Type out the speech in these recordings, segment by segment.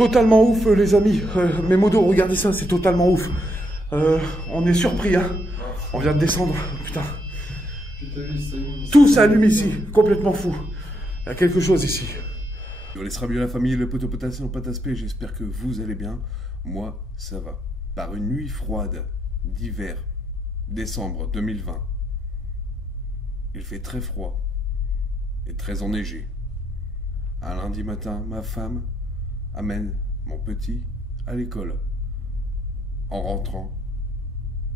Totalement ouf, les amis. Mes modos, regardez ça, c'est totalement ouf. On est surpris, hein. On vient de descendre, putain. Tout s'allume ici, complètement fou. Il y a quelque chose ici. On laissera mieux la famille, le poteau potassium, pas d'aspect. J'espère que vous allez bien. Moi, ça va. Par une nuit froide d'hiver, décembre 2020, il fait très froid et très enneigé. Un lundi matin, ma femme amène mon petit à l'école. En rentrant,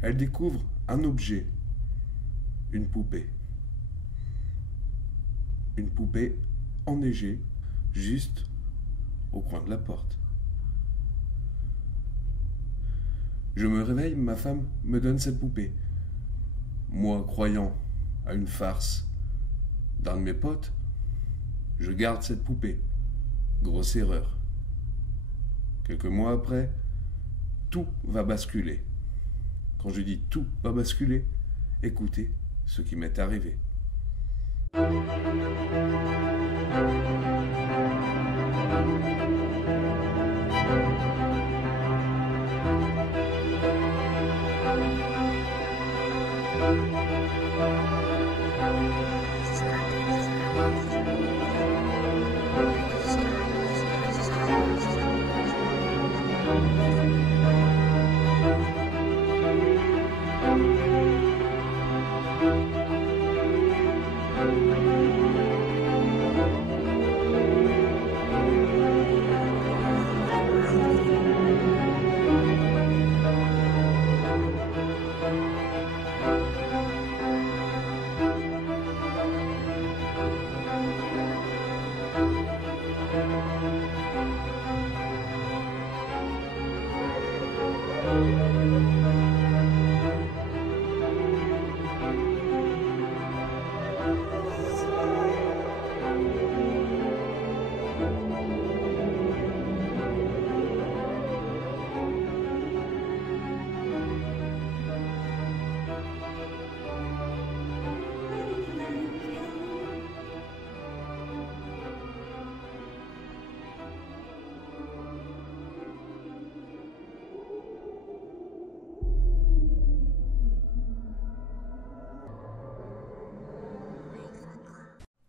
elle découvre un objet, une poupée. Une poupée enneigée, juste au coin de la porte. Je me réveille, ma femme me donne cette poupée. Moi, croyant à une farce d'un de mes potes, je garde cette poupée. Grosse erreur. Quelques mois après, tout va basculer. Quand je dis tout va basculer, écoutez ce qui m'est arrivé.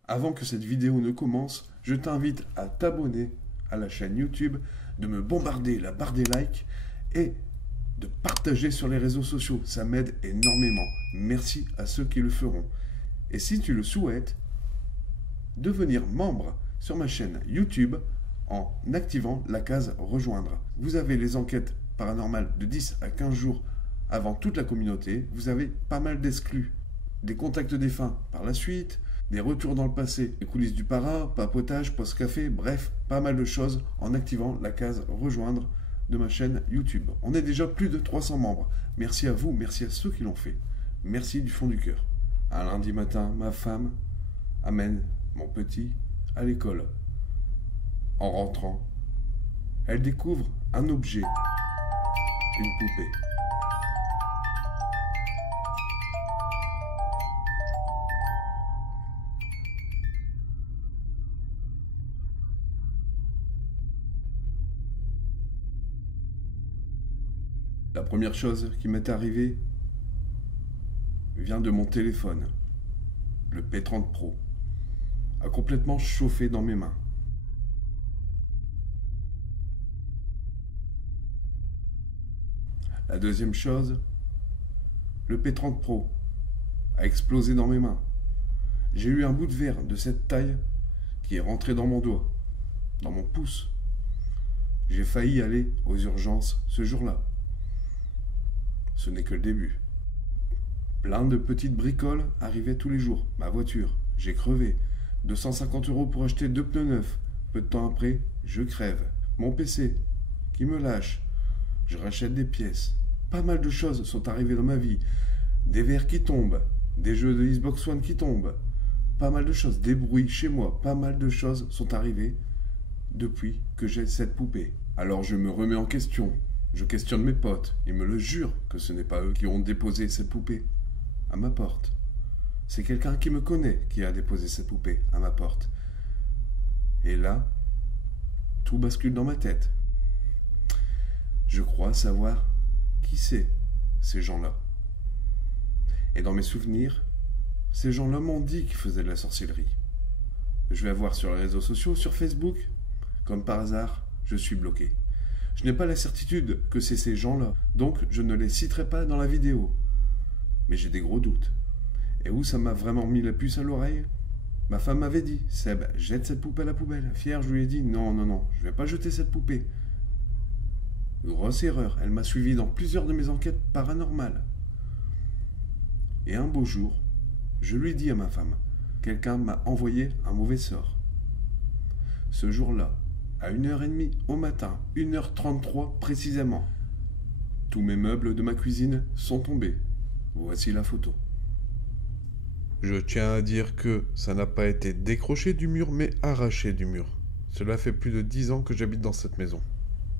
Avant que cette vidéo ne commence, je t'invite à t'abonner à la chaîne YouTube, de me bombarder la barre des likes et de partager sur les réseaux sociaux. Ça m'aide énormément. Merci à ceux qui le feront. Et si tu le souhaites, devenir membre sur ma chaîne YouTube en activant la case rejoindre. Vous avez les enquêtes paranormales de 10 à 15 jours avant toute la communauté. Vous avez pas mal d'exclus. Des contacts défunts par la suite, des retours dans le passé, les coulisses du para, papotage, post-café, bref, pas mal de choses en activant la case rejoindre de ma chaîne YouTube. On est déjà plus de 300 membres. Merci à vous, merci à ceux qui l'ont fait. Merci du fond du cœur. Un lundi matin, ma femme amène mon petit à l'école. En rentrant, elle découvre un objet, une poupée. La première chose qui m'est arrivée vient de mon téléphone. Le P30 Pro a complètement chauffé dans mes mains. La deuxième chose, le P30 Pro a explosé dans mes mains. J'ai eu un bout de verre de cette taille qui est rentré dans mon doigt, dans mon pouce. J'ai failli aller aux urgences ce jour-là. Ce n'est que le début. Plein de petites bricoles arrivaient tous les jours. Ma voiture, j'ai crevé. 250 € pour acheter 2 pneus neufs. Peu de temps après, je crève. Mon PC, qui me lâche. Je rachète des pièces. Pas mal de choses sont arrivées dans ma vie. Des verres qui tombent. Des jeux de Xbox One qui tombent. Pas mal de choses. Des bruits chez moi. Pas mal de choses sont arrivées depuis que j'ai cette poupée. Alors je me remets en question. Je questionne mes potes, ils me le jurent que ce n'est pas eux qui ont déposé cette poupée à ma porte. C'est quelqu'un qui me connaît qui a déposé cette poupée à ma porte. Et là, tout bascule dans ma tête. Je crois savoir qui c'est, ces gens-là. Et dans mes souvenirs, ces gens-là m'ont dit qu'ils faisaient de la sorcellerie. Je vais voir sur les réseaux sociaux, sur Facebook. Comme par hasard, je suis bloqué. Je n'ai pas la certitude que c'est ces gens-là, donc je ne les citerai pas dans la vidéo. Mais j'ai des gros doutes. Et où ça m'a vraiment mis la puce à l'oreille? Ma femme m'avait dit, Seb, jette cette poupée à la poubelle. Fier, je lui ai dit, non, je vais pas jeter cette poupée. Grosse erreur, elle m'a suivi dans plusieurs de mes enquêtes paranormales. Et un beau jour, je lui dis à ma femme, quelqu'un m'a envoyé un mauvais sort. Ce jour-là, à 1h30 au matin, 1h33 précisément, tous mes meubles de ma cuisine sont tombés. Voici la photo. Je tiens à dire que ça n'a pas été décroché du mur, mais arraché du mur. Cela fait plus de 10 ans que j'habite dans cette maison.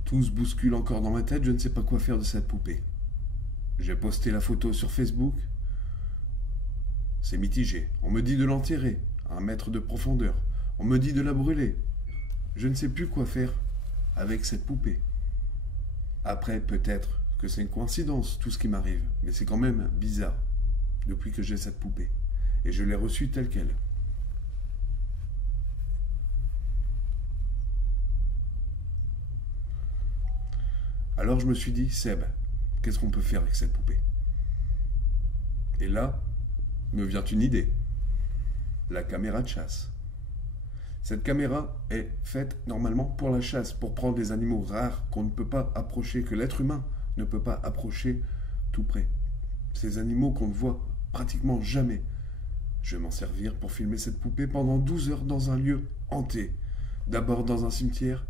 Tout se bouscule encore dans ma tête, je ne sais pas quoi faire de cette poupée. J'ai posté la photo sur Facebook. C'est mitigé. On me dit de l'enterrer, à 1 mètre de profondeur. On me dit de la brûler. Je ne sais plus quoi faire avec cette poupée. Après, peut-être que c'est une coïncidence, tout ce qui m'arrive. Mais c'est quand même bizarre, depuis que j'ai cette poupée. Et je l'ai reçue telle qu'elle. Alors je me suis dit, Seb, qu'est-ce qu'on peut faire avec cette poupée? Et là, me vient une idée. La caméra de chasse. Cette caméra est faite normalement pour la chasse, pour prendre des animaux rares qu'on ne peut pas approcher, que l'être humain ne peut pas approcher tout près. Ces animaux qu'on ne voit pratiquement jamais. Je vais m'en servir pour filmer cette poupée pendant 12 heures dans un lieu hanté. D'abord dans un cimetière,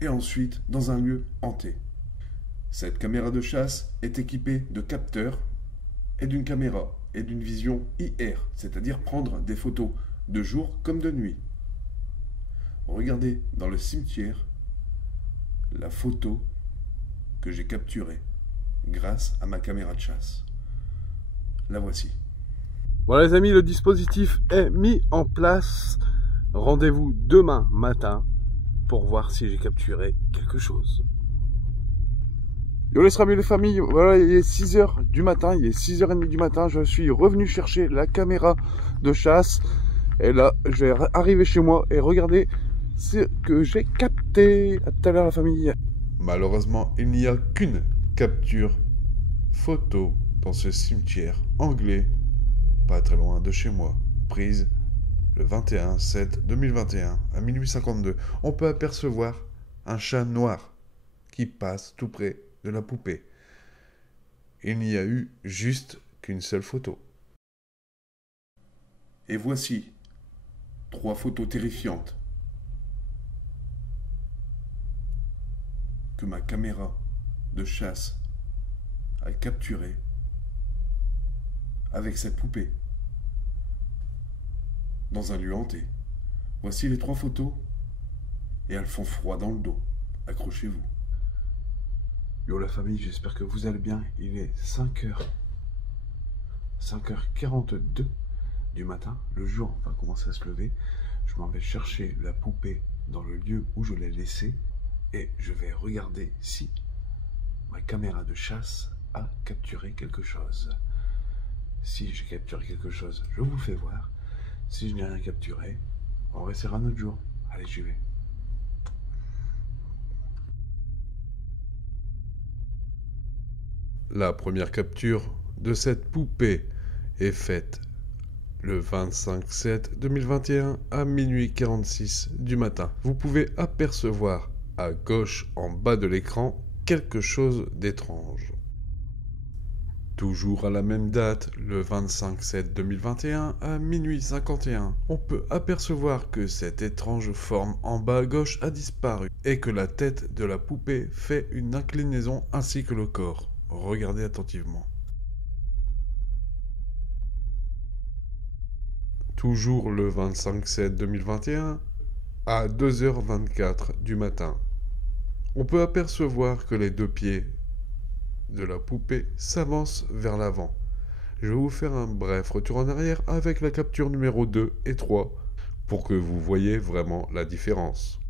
et ensuite dans un lieu hanté. Cette caméra de chasse est équipée de capteurs et d'une caméra et d'une vision IR, c'est-à-dire prendre des photos de jour comme de nuit. Regardez dans le cimetière la photo que j'ai capturée grâce à ma caméra de chasse. La voici. Voilà les amis, le dispositif est mis en place. Rendez-vous demain matin pour voir si j'ai capturé quelque chose. Yo les amis, les familles, voilà, il est 6h du matin, il est 6h30 du matin, je suis revenu chercher la caméra de chasse. Et là, je vais arriver chez moi et regarder ce que j'ai capté. À tout à l'heure la famille. Malheureusement, il n'y a qu'une capture photo dans ce cimetière anglais, pas très loin de chez moi, prise le 21/7/2021 à minuit 52. On peut apercevoir un chat noir qui passe tout près de la poupée. Il n'y a eu juste qu'une seule photo. Et voici 3 photos terrifiantes que ma caméra de chasse a capturées avec cette poupée dans un lieu hanté. Voici les 3 photos et elles font froid dans le dos. Accrochez-vous. Yo la famille, j'espère que vous allez bien. Il est 5h42 du matin. Le jour va commencer à se lever. Je m'en vais chercher la poupée dans le lieu où je l'ai laissée et je vais regarder si ma caméra de chasse a capturé quelque chose. Si j'ai capturé quelque chose, je vous fais voir. Si je n'ai rien capturé, on restera un autre jour. Allez, j'y vais. La première capture de cette poupée est faite le 25/7/2021 à minuit 46 du matin. Vous pouvez apercevoir à gauche en bas de l'écran quelque chose d'étrange. Toujours à la même date, le 25/7/2021 à minuit 51, on peut apercevoir que cette étrange forme en bas à gauche a disparu et que la tête de la poupée fait une inclinaison ainsi que le corps. Regardez attentivement. Toujours le 25/7/2021 à 2h24 du matin, on peut apercevoir que les 2 pieds de la poupée s'avance vers l'avant. Je vais vous faire un bref retour en arrière avec la capture numéro 2 et 3 pour que vous voyez vraiment la différence.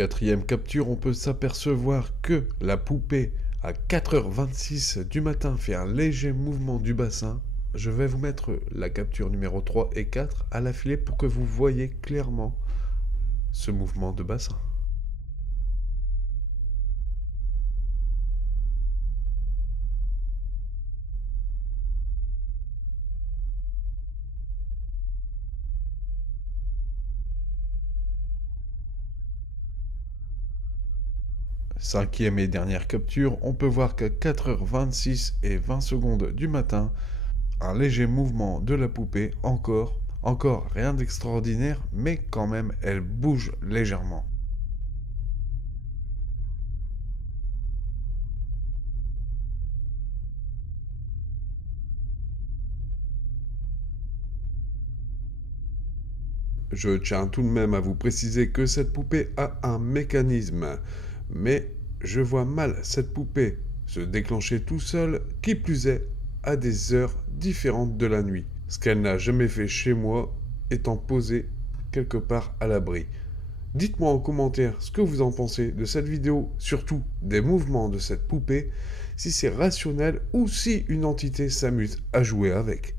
Quatrième capture, on peut s'apercevoir que la poupée à 4h26 du matin fait un léger mouvement du bassin. Je vais vous mettre la capture numéro 3 et 4 à l'affilée pour que vous voyez clairement ce mouvement de bassin. Cinquième et dernière capture, on peut voir qu'à 4h26 et 20 secondes du matin, un léger mouvement de la poupée, encore rien d'extraordinaire, mais quand même elle bouge légèrement. Je tiens tout de même à vous préciser que cette poupée a un mécanisme, mais je vois mal cette poupée se déclencher tout seul, qui plus est à des heures différentes de la nuit, ce qu'elle n'a jamais fait chez moi, étant posée quelque part à l'abri. Dites-moi en commentaire ce que vous en pensez de cette vidéo, surtout des mouvements de cette poupée, si c'est rationnel ou si une entité s'amuse à jouer avec.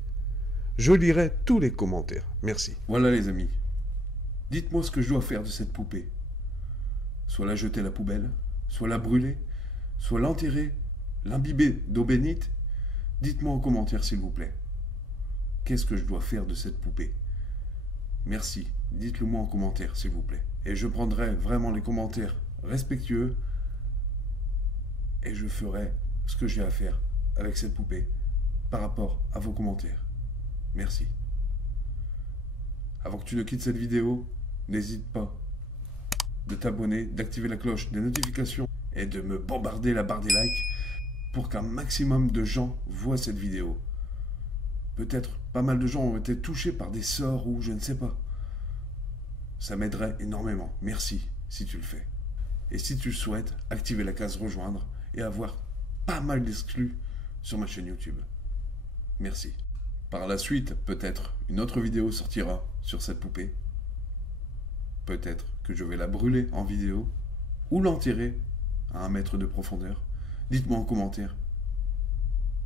Je lirai tous les commentaires. Merci. Voilà les amis. Dites-moi ce que je dois faire de cette poupée. Soit la jeter à la poubelle, soit la brûler, soit l'enterrer, l'imbiber d'eau bénite. Dites-moi en commentaire s'il vous plaît. Qu'est-ce que je dois faire de cette poupée? Merci. Dites-le moi en commentaire s'il vous plaît. Et je prendrai vraiment les commentaires respectueux et je ferai ce que j'ai à faire avec cette poupée par rapport à vos commentaires. Merci. Avant que tu ne quittes cette vidéo, n'hésite pas de t'abonner, d'activer la cloche des notifications et de me bombarder la barre des likes pour qu'un maximum de gens voient cette vidéo. Peut-être pas mal de gens ont été touchés par des sorts ou je ne sais pas. Ça m'aiderait énormément. Merci si tu le fais. Et si tu souhaites, activer la case rejoindre et avoir pas mal d'exclus sur ma chaîne YouTube. Merci. Par la suite, peut-être une autre vidéo sortira sur cette poupée. Peut-être que je vais la brûler en vidéo ou l'enterrer à 1 mètre de profondeur. Dites-moi en commentaire,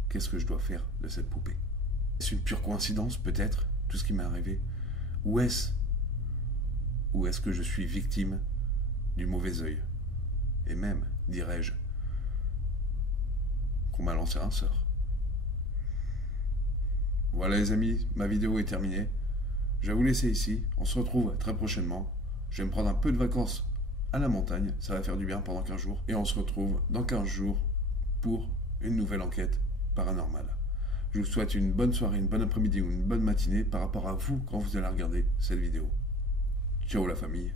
qu'est-ce que je dois faire de cette poupée? Est-ce une pure coïncidence, peut-être, tout ce qui m'est arrivé? Ou est-ce que je suis victime du mauvais œil? Et même, dirais-je, qu'on m'a lancé un sort. Voilà les amis, ma vidéo est terminée. Je vais vous laisser ici. On se retrouve très prochainement. Je vais me prendre un peu de vacances à la montagne. Ça va faire du bien pendant 15 jours. Et on se retrouve dans 15 jours pour une nouvelle enquête paranormale. Je vous souhaite une bonne soirée, une bonne après-midi ou une bonne matinée par rapport à vous quand vous allez regarder cette vidéo. Ciao la famille.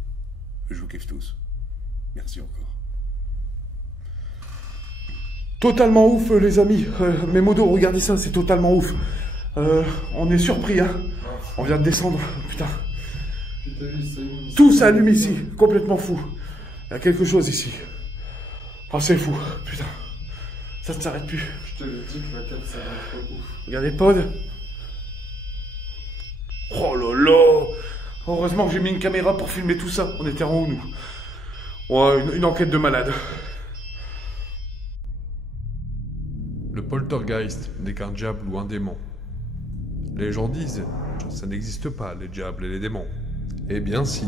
Je vous kiffe tous. Merci encore. Totalement ouf, les amis. Mes modos, regardez ça, c'est totalement ouf. On est surpris, hein. On vient de descendre, putain. Tout s'allume ici, complètement fou. Il y a quelque chose ici. Oh, c'est fou, putain. Ça ne s'arrête plus. Je te l'ai dit que la carte, ça va être ouf. Regardez pod. Oh là là. Heureusement que j'ai mis une caméra pour filmer tout ça. On était en haut, nous. Ouais, une enquête de malade. Le poltergeist n'est qu'un diable ou un démon. Les gens disent, ça n'existe pas, les diables et les démons. Eh bien si.